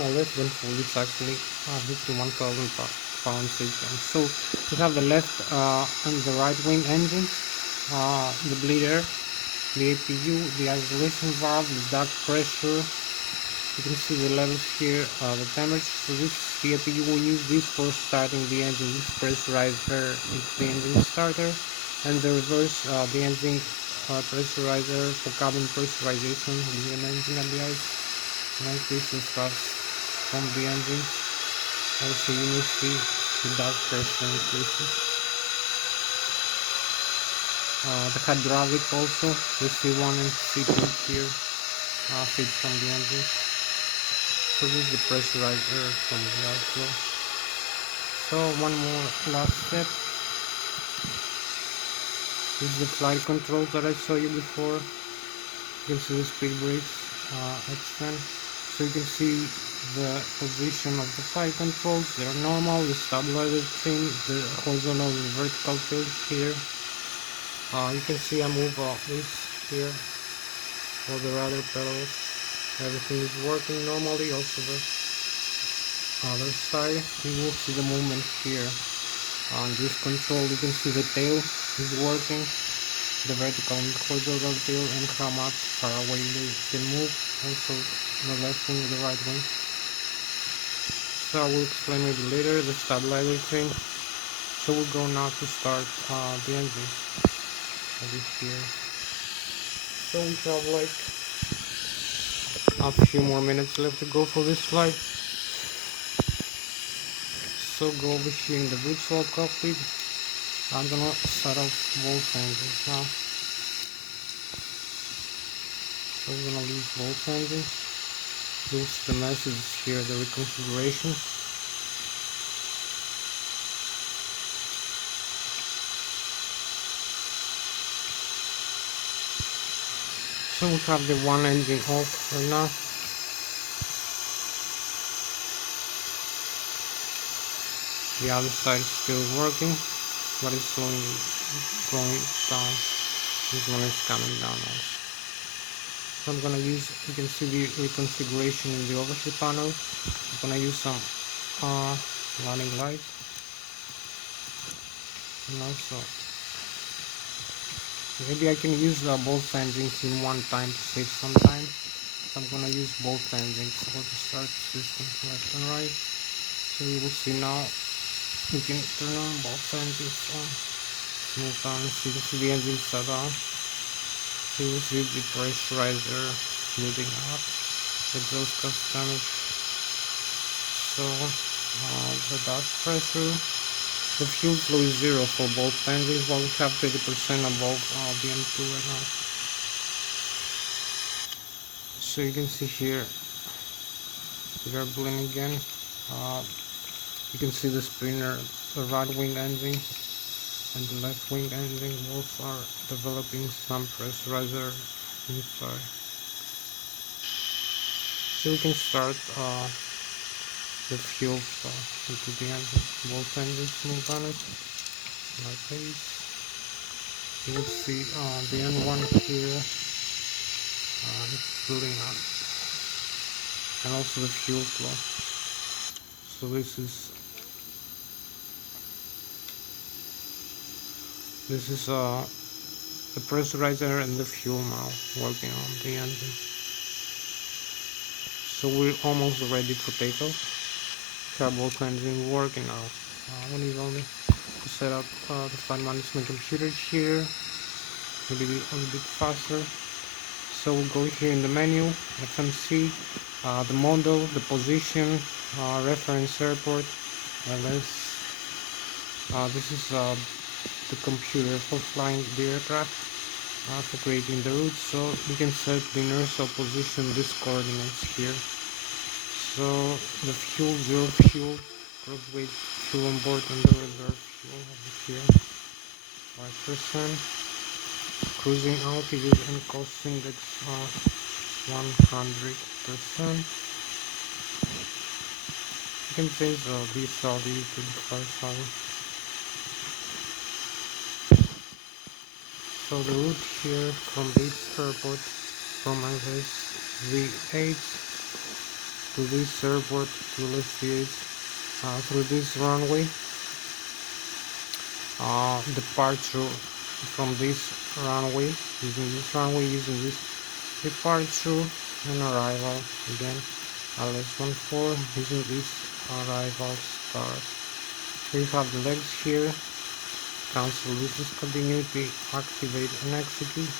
No, less than full. It's actually 51,000 pounds each one. So we have the left and the right wing engines, the bleeder, the APU, the isolation valve, the duct pressure. You can see the levels here, the temperature. So this the APU will use this for starting the engine. This pressurizer into the engine starter, and the reverse, the engine pressurizer for cabin pressurization, the engine and the ice. Like this is fast from the engine. Also you may see the duct pressure increases. The hydraulic also, the C1 and C2 here feed from the engine. So this is the pressurizer from the outflow. So one more last step. This is the flight controls that I saw you before. You can see the speed brakes extend. So you can see the position of the flight controls. They're normal, the stabilizer trim, the horizontal and vertical tilt here. You can see I move this here, all the rudder pedals. Everything is working normally. Also the other side, you will see the movement here. On this control, you can see the tail is working, the vertical and horizontal tail, and how much far away they can move. Also the left wing, the right wing. So I will explain maybe later the stabilizer thing. So we'll go now to start the engine. Over here. So we have like a few more minutes left to go for this flight. So go over here in the virtual cockpit. I'm gonna set up both engines now. So I'm gonna leave both engines. Use the messages here, the reconfiguration. So we have the one engine off right now. The other side is still working, but it's slowly going down. This one is coming down also. So I'm gonna use, you can see the reconfiguration in the overhead panel. I'm gonna use some running lights, and also maybe I can use both engines in one time to save some time. So I'm gonna use both engines for the start system left and right. So you will see now we can turn on both engines on. Move on, so you can see the engines are on. So you will see the pressurizer building up, exhaust gas damage. So the dust pressure, the fuel flow is 0 for both engines, while we have 30% above the M2 right now. So you can see here we are blending again. You can see the spinner, the right wing engine and the left wing engine both are developing some pressurizer inside. So we can start the fuel flow into the engine. Both engines move on it like this. You will see the N1 here it's building up, and also the fuel flow. So this is the pressurizer and the fuel now working on the engine. So we're almost ready for takeoff. Both engines working now. We need only to set up the flight management computer here, maybe a little bit faster. So we'll go here in the menu, FMC, the model, the position, reference airport, Lszh. This is the computer for flying the aircraft, for creating the route. So you can set the inertial position, these coordinates here. So the fuel, 0 fuel, gross weight fuel on board, and the reserve fuel over here, 5%. Cruising altitude and cost index of 100%. You can change this altitude to 5,000. So the route here from this airport, from Lszh V8 to this airport to Lszh V8 through this runway. Departure from this runway, using this departure, and arrival again LS14 using this arrival start. So you have the legs here, cancel business continuity, activate and execute.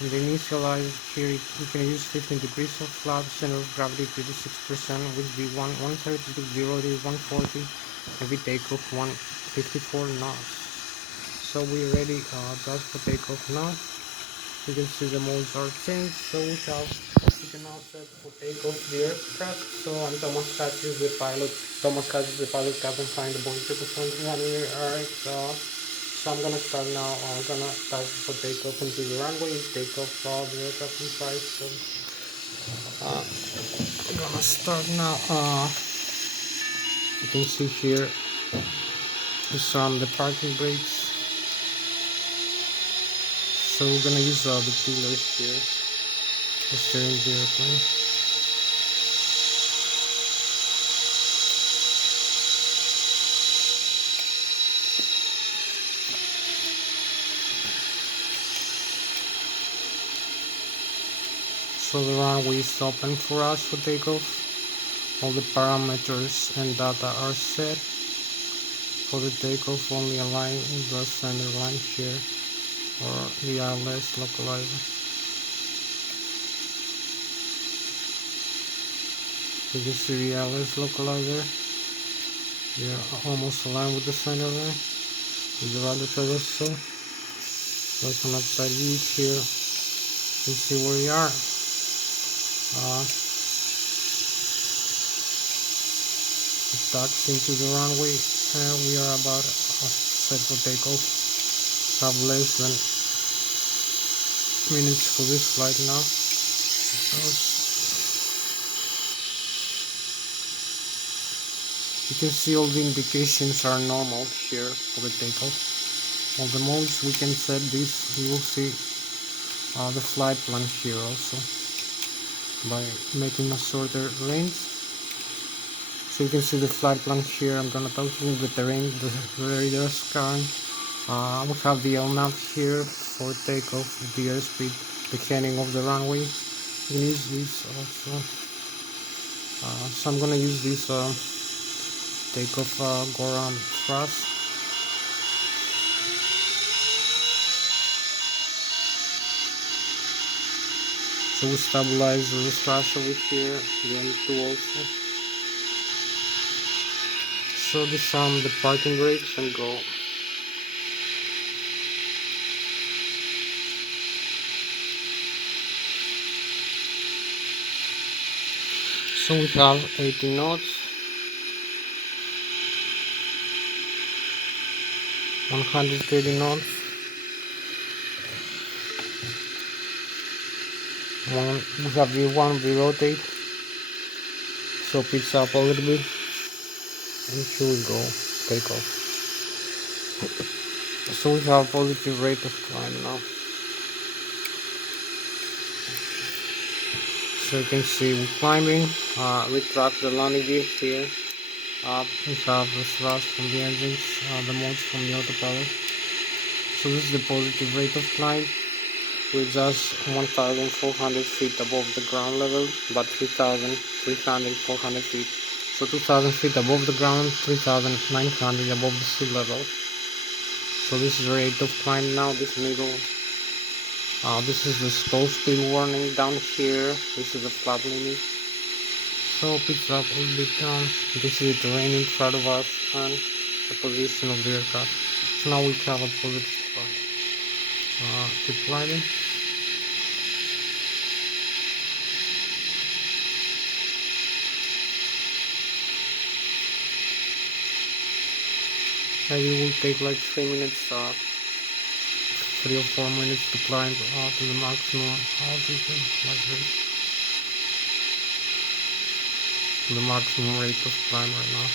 And the initialize here you can use 15 degrees of flat, center of gravity 36%, with V1 132 0 to 140, heavy takeoff 154 knots. So we're ready just for takeoff now. You can see the modes are changed, so we can now set for takeoff the aircraft. So I'm Hatsios, the pilot. Hatsios, the pilot, cabin find the Boeing 777 here. Alright, so I'm gonna start now. I'm gonna start for takeoff into the runway, takeoff all the aircraft inside. So I'm gonna start now. You can see here is the parking brakes. So we're gonna use the pillars here for steering the airplane. So the runway is open for us for takeoff. All the parameters and data are set. For the takeoff, only align with the center line here, or the Lszh localizer. You can see the Lszh localizer. They are almost aligned with the center line. with the rudder pedal. So there's an upside view here. You can see where we are. It tucks into the runway. We are about set for takeoff. Have less than minutes for this flight now. You can see all the indications are normal here for the takeoff. All the modes we can set this. You will see the flight plan here also by making a shorter range. So you can see the flight plan here. I'm gonna talk to you the terrain, the radar scan. We have the LNAV here for takeoff, the airspeed, the heading of the runway. You can use this also. So I'm gonna use this takeoff go around thrust. So we stabilize the thrust over here, the M2 also. So disarm the parking brakes and go. So we have 80 knots, 130 knots, we have V1, we rotate, so pitch up a little bit, and here we go, take off. So we have positive rate of climb now. So you can see we're climbing, retract the landing gear here. We have the thrust from the engines, the modes from the autopilot. So this is the positive rate of climb. We're just 1,400 feet above the ground level, but 3,300, 400 feet. So 2,000 feet above the ground, 3,900 above the sea level. So this is the rate of climb now, this middle. This is the stall speed warning down here. This is the flat limit. So pitch up a little bit down. This is the terrain in front of us and the position of the aircraft. So now we have a positive climb. Keep climbing. Maybe it will take like 3 minutes, 3 or 4 minutes to climb to the maximum altitude, like this. The maximum rate of climb right now.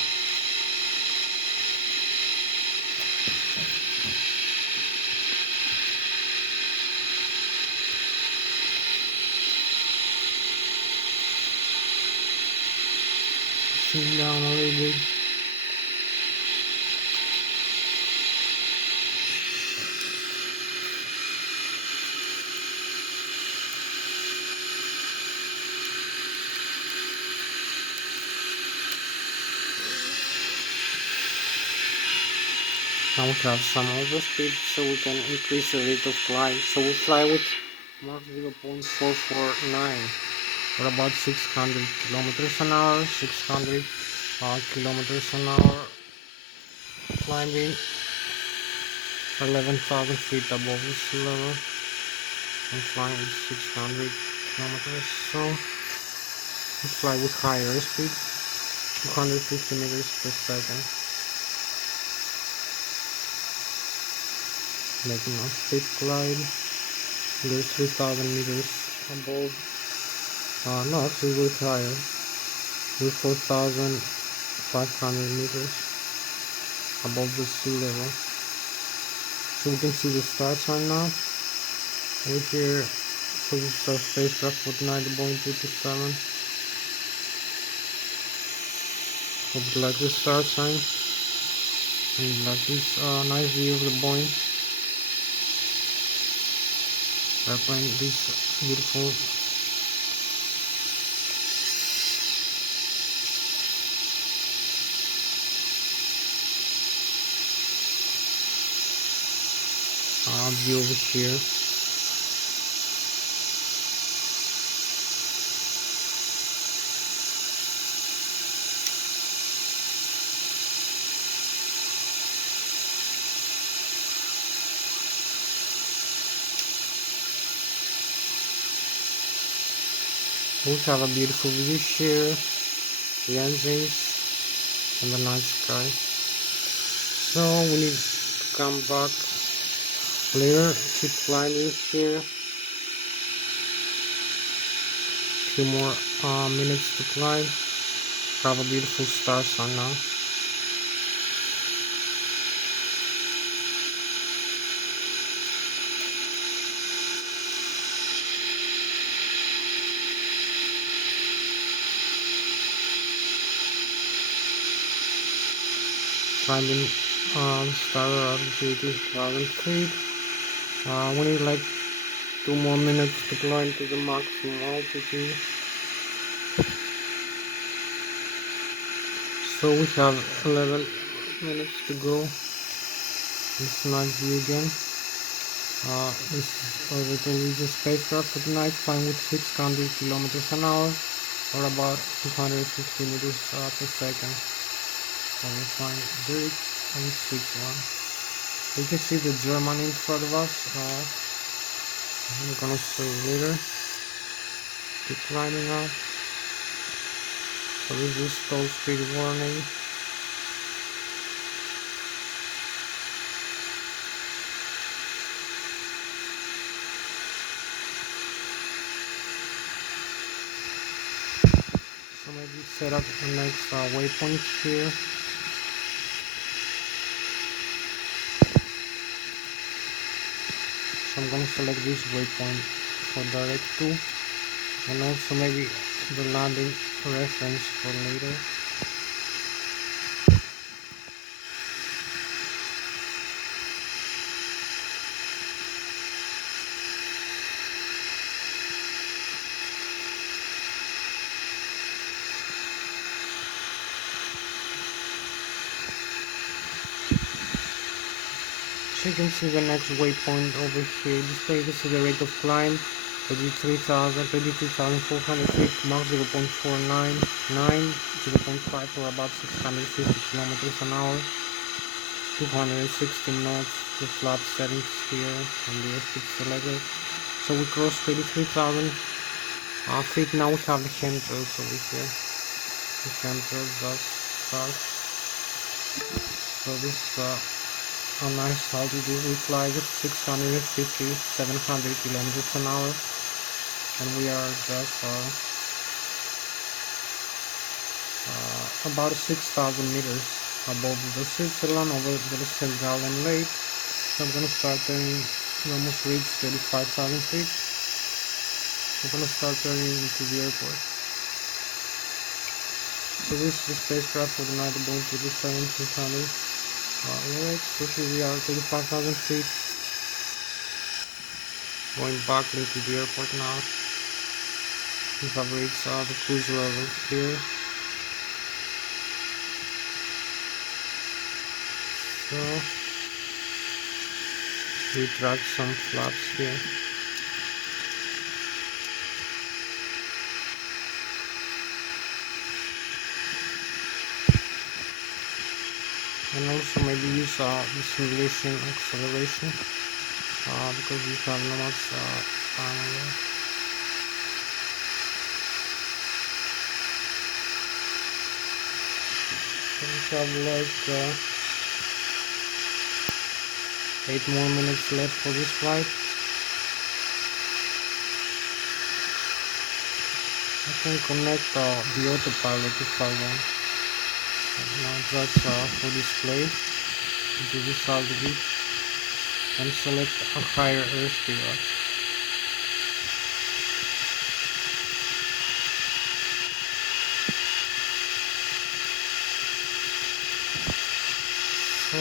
Sit down a little bit. Now we have some overspeed, so we can increase the rate of climb. So we fly with Mach 0.449 or about 600 kilometers an hour, 600 kilometers an hour, climbing 11,000 feet above the sea level and flying with 600 kilometers. So we fly with higher speed, 250 meters per second. Making a steep glide. There's 3,000 meters above. No, actually we're higher. We're 4,500 meters above the sea level. So we can see the start sign now. We're here. So this is our spacecraft for tonight, the Boeing 227. Hope you like the start sign. And you like this nice view of the Boeing airplane, this beautiful view over here. We have a beautiful view here, the engines and the night sky. So we need to come back later, keep climbing here. Few more minutes to climb. Have a beautiful star sun now. Climbing star altitude 1000 feet. We need like 2 more minutes to climb to the maximum altitude. So we have 11 minutes to go. This is night view again. This is orbital region spacecraft for the night, flying with 600 kilometers an hour or about 250 meters per second. So we find dirt and switch one. You can see the German in front of us. I'm gonna show you later. Keep climbing up. So this is stall speed warning. So maybe set up the next waypoint here. So I'm gonna select this waypoint for direct to, and also maybe the landing reference for later. So you can see the next waypoint over here. Display this is the rate of climb, 22,400 feet, Mach 0.499, 0.5 for about 650 kilometers an hour, 216 knots, the flat settings here, and the airspeed selected. So we crossed 33,000 feet. Now we have the chemtrails over here. The chemtrails just start. So this a nice altitude. We fly with 650, 700 kilometers an hour, and we are just about 6,000 meters above the Switzerland over the Lszh Lake. So I'm gonna start turning. We almost reached 35,000 feet. We're gonna start turning into the airport. So this is the spacecraft for the night, the Boeing 777-300. Alright, so here we are, 35,000 feet. Going back into the airport now. We have reached the cruise level here. So we drag some flaps here. And also maybe use the simulation acceleration because we have not much time. So we have like 8 more minutes left for this flight. I can connect the autopilot if I want. Now just for display into this altitude and select a higher airspeed. So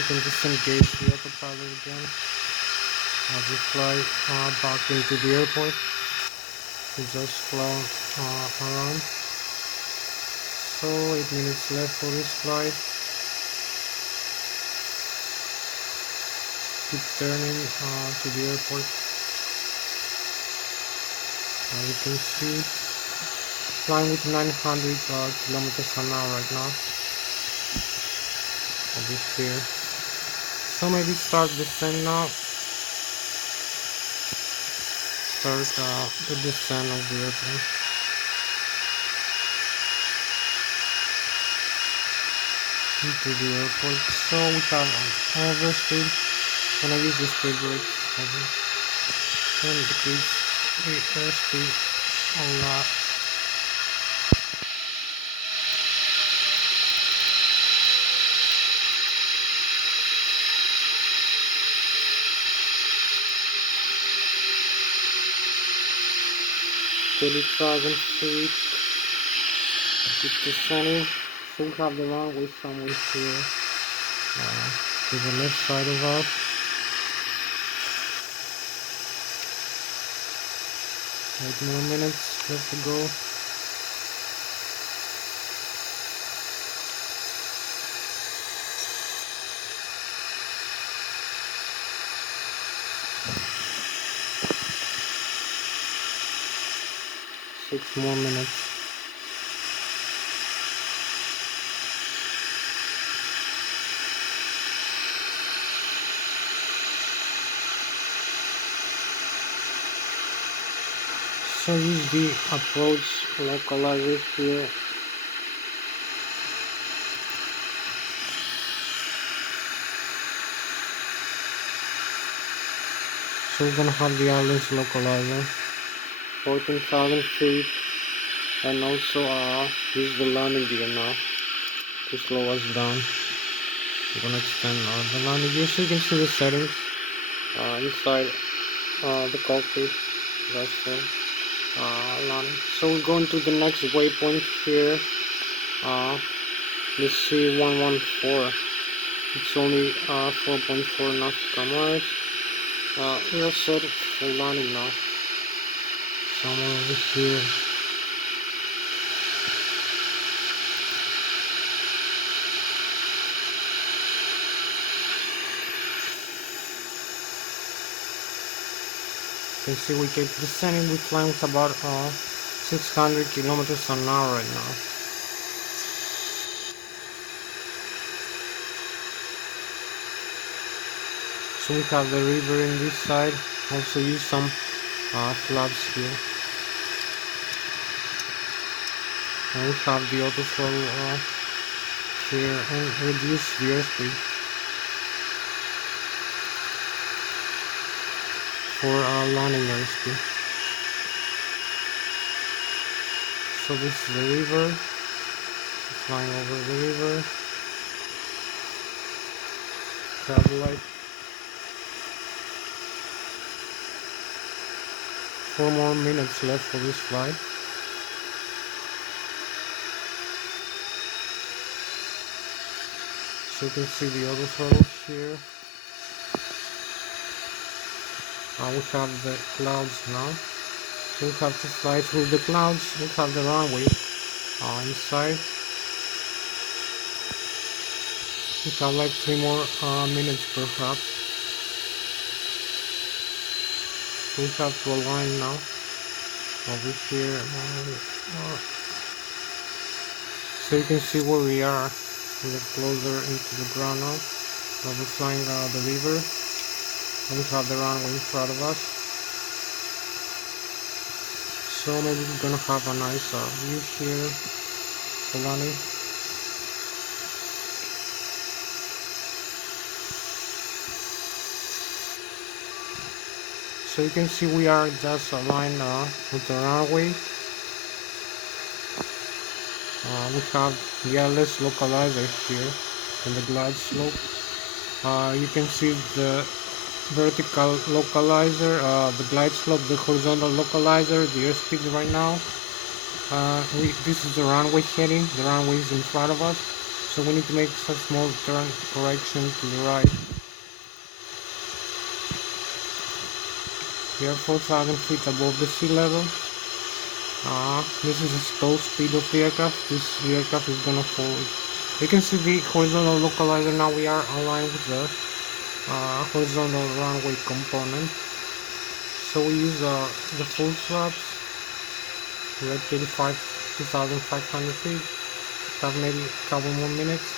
you can disengage the autopilot again as we fly back into the airport. We just fly around. So 8 minutes left for this flight. Keep turning to the airport. As you can see, flying with 900 kilometers an hour right now. Over here. So maybe start descent now. Start the descent of the airplane. Into the airport. So we have overspeed. Gonna use the speed brakes. And decrease the airspeed a lot. $30,000 feet. Keep descending. So we have the runway somewhere here. To the left side of us. Eight more minutes left to go. Six more minutes. So use the approach localizer here. So we're gonna have the Lszh localizer, 14,000 feet, and also use the landing gear now to slow us down. We're gonna extend the landing gear so you can see the settings inside the cockpit. That's the landing. So we're going to the next waypoint here. Lszh 114. It's only 4.4 nautical miles. We are set for landing now. Somewhere over here. You can see we keep descending. We're flying with about 600 kilometers an hour right now. So we have the river in this side. Also use some flaps here. And we have the auto throttle here and reduce the airspeed for landing airspeed. So this is the river. Flying over the river. Crab light. 4 more minutes left for this flight. So you can see the auto throttle here. We have the clouds now. So we have to fly through the clouds. We have the runway inside. We have like 3 more minutes perhaps. We have to align now over here. So you can see where we are. We are closer into the ground now. We're flying the river. And we have the runway in front of us. So maybe we're gonna have a nice view here for landing. So you can see we are just aligned with the runway. We have the Lszh localizer here in the glide slope. You can see the vertical localizer, the glide slope, the horizontal localizer, the airspeed right now. This is the runway heading. The runway is in front of us, so we need to make a small turn correction to the right. We are 4,000 feet above the sea level. This is the stall speed of the aircraft. The aircraft is gonna fall. You can see the horizontal localizer. Now we are aligned with the horizontal runway component. So we use the full flaps. We're at 35 2,500 feet. Have maybe a couple more minutes.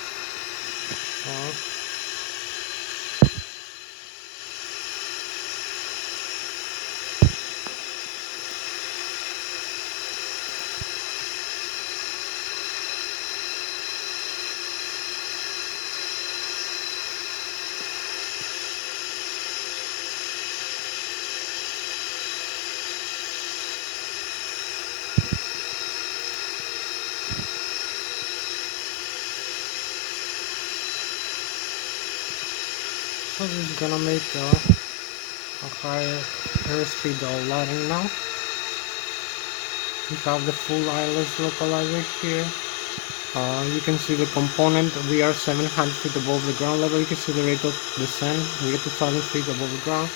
So this is gonna make a higher airspeed landing now. We have the full ILS localizer here. You can see the component. We are 700 feet above the ground level. You can see the rate of descent. We are 2,000 feet above the ground,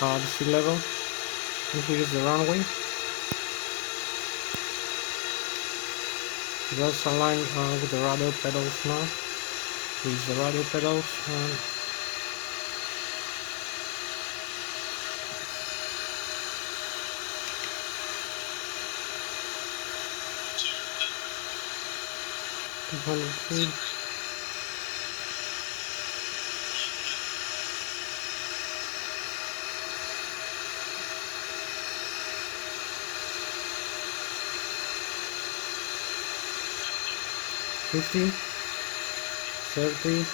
the sea level. And here is the runway. Just align with the rudder pedals now. With the rudder pedals. 200 feet. $50, $30,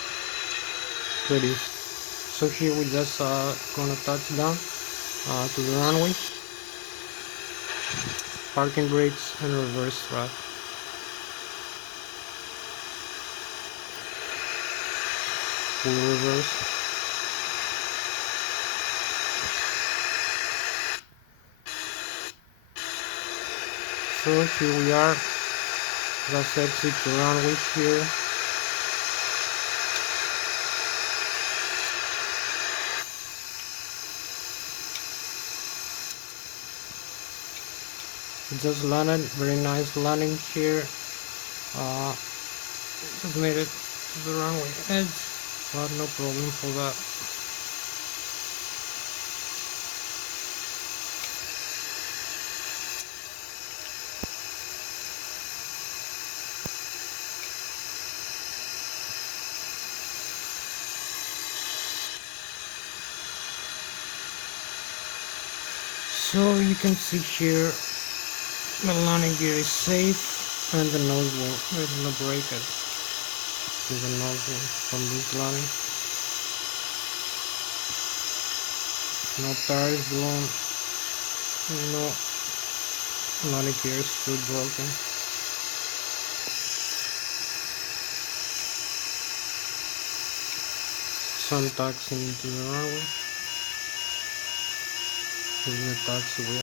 $20. So here we just gonna touch down to the runway. Parking brakes and reverse thrust. Full reverse. So here we are. Let's exit the runway here. Just landed, very nice landing here. Just made it to the runway edge, but no problem for that. So you can see here the landing gear is safe and the nose wheel. There's no breakage to the nose wheel from this landing. No tires blown, no landing gear still broken. Sun taxiing into the runway. This is the taxiway.